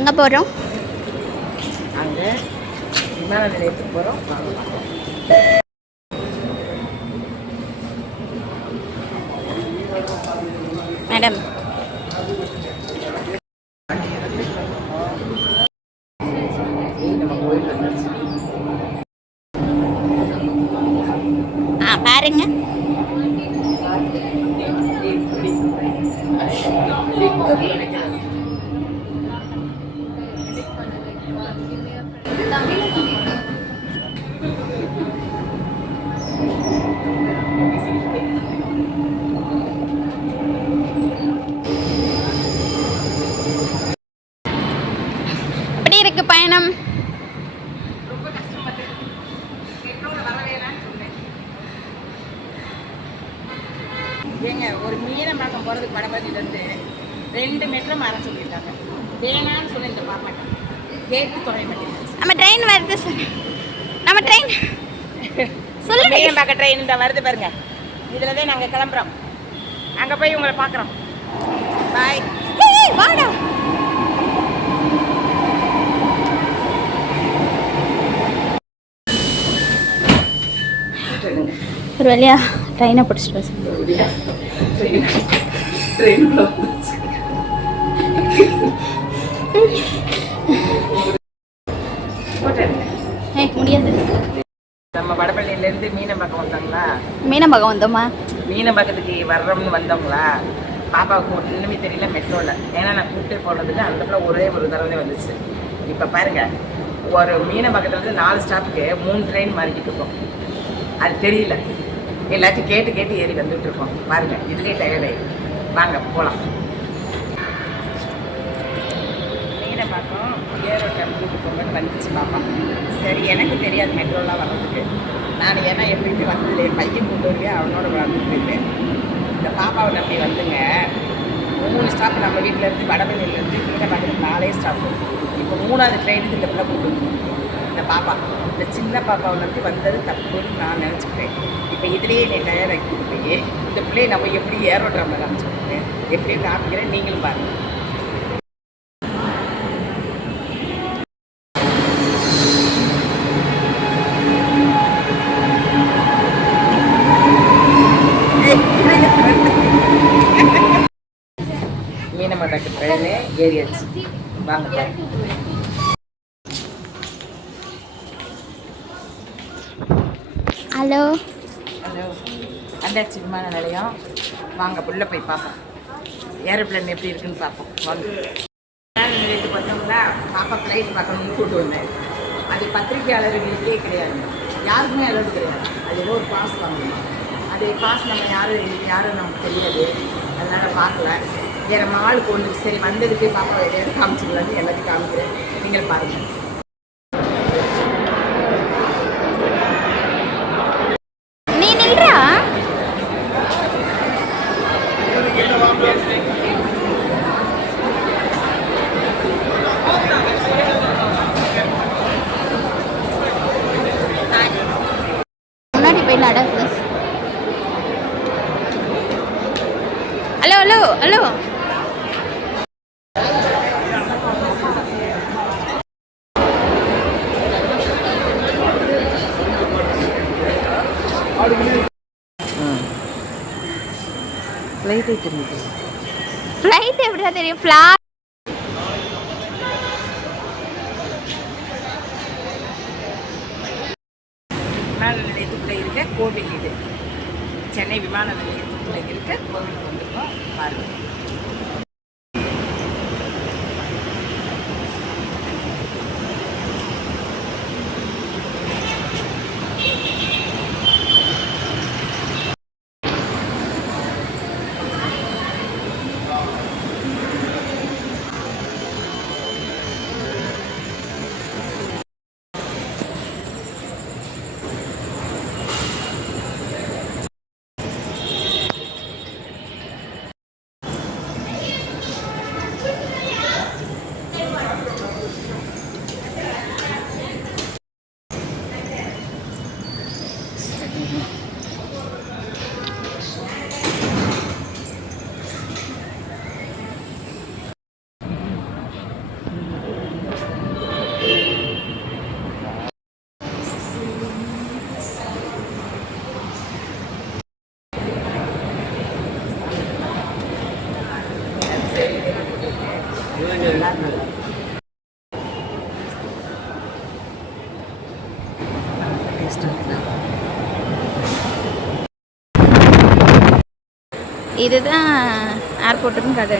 எங்கே போகிறோம்? அங்கே விமான நிலையத்துக்கு போகிறோம். மேடம் பாருங்க. எப்படி இருக்கு பயணம்? ரொம்ப கஷ்டமா இருக்கு. மெட்ரோவில் வர வேணான்னு சொன்னேன். ஏங்க ஒரு மீனம்பாக்கம் போகிறதுக்கு வடபதியிலேருந்து 2 மெட்ரோ மாற சொல்லியிருக்காங்க. வேணான்னு சொல்லி இந்த பார்மாட்டேன் கேட்டு தொலை மாட்டேன். நம்ம ட்ரெயின் வருது சார். நம்ம ட்ரெயின் சொல்லுங்க. மீனம்பாக்கம் ட்ரெயின் இந்த வருது பாருங்க. இதில் தான் நாங்கள் கிளம்புறோம். அங்கே போய் உங்களை பார்க்குறோம். பாய். வாடா. ஒரு வழியா ட்ரெயினை பிடிச்சிட்டு முடியாது. நம்ம வடபழனிலேருந்து மீனம்பாக்கம் வந்தாங்களா? மீனம்பாக்கம் வந்தோமா? மீனம்பாக்கத்துக்கு வர்றோம்னு வந்தவங்களா? பாப்பாவுக்கு ஒன்றுமே தெரியல மெட்ரோவில். ஏன்னா நான் கூப்பிட்டு போனதுக்கு அந்த பிள்ளை ஒரே ஒரு தடவை வந்துச்சு. இப்போ பாருங்கள், ஒரு மீனம்பாக்கத்துலேருந்து 4 ஸ்டாப்புக்கு 3 ட்ரெயின் மாறிக்கிட்டு இருக்கோம். அது தெரியல. எல்லாத்தையும் கேட்டு கேட்டு ஏறி வந்துட்டு இருக்கோம். பாருங்கள், இதுலேயே டயர்டாகி வாங்க போகலாம். மீனம்பாக்கம் ஏரோட்டம் கூப்பிட்டு போகும்போது வந்துச்சு பாப்பா. சரி, எனக்கு தெரியாது மெட்ரோலாம் வர்றதுக்கு. நான் ஏன்னா எப்பயுமே வந்தது பையன் கூட்டு வருவேன், அவனோட வந்துருப்பேன். இந்த பாப்பாவை நம்பி வந்துங்க 3 ஸ்டாப் நம்ம வீட்டிலேருந்து வடபழனிலேருந்து மீனம்பாக்கம் 4 ஸ்டாப்பு. இப்போ 3ஆவது ட்ரெயினுக்கு இந்த பிள்ளை கூப்பிட்டு இந்த பாப்பா, இந்த சின்ன பாப்பாவை நம்பி வந்தது தப்புன்னு நான் நினச்சிக்கிட்டேன். இப்போ இதுலேயே என்னை டயர்டாகி கூப்பிட்டு போய் இந்த பிள்ளையை நம்ம எப்படி ஏரோட்ற மாதிரி நினச்சிக்கிட்டேன். எப்படியோ காமிக்கிறேன், நீங்களும் பாருங்கள். மீனம்பாக்கம் ட்ரெயினு ஏறியாச்சு. வாங்க. ஹலோ ஹலோ, வந்தாச்சு விமான நிலையம். வாங்க உள்ளே போய் பார்ப்போம். ஏரோப்ளேன் எப்படி இருக்குன்னு பார்ப்போம். வாங்க. விமான நிலையத்துக்கு வந்தோம்னா பாப்பா ஃப்ளைட் பார்க்கணும்னு கூப்பிட்டு வந்தேன். அது பத்திரிகையாளர்களுக்கே கிடையாது, யாருக்குமே அளவு கிடையாது. அது ஏதோ ஒரு பாஸ் வாங்கணும். அது பாஸ் நம்ம யாரும் நமக்கு தெரியாது, அதனால் பார்க்கல. வேறு மாலுக்கு ஒன்று சரி வந்ததுக்கு பாப்பா எதையாவது காமிச்சிக்கலான்னு எல்லாத்தையும் காமிக்கிறேன், நீங்கள் பாருங்கள். நீ நில்றா. முன்னாடி போய் நட. Hello hello hello. ஃப்ளைட் எப்படிதான் தெரியும்? ஃப்ளாட் விமான நிலையத்துக்குள்ளே இருக்க கோவில் இது. சென்னை விமான நிலையத்துக்குள்ளே இருக்க கோவிலுக்கு வந்துருக்கோம். பாருங்கள். ரெஸ்டாரண்ட் தான். இதுதான் ஏர்போர்ட்டுக்கும் கடை.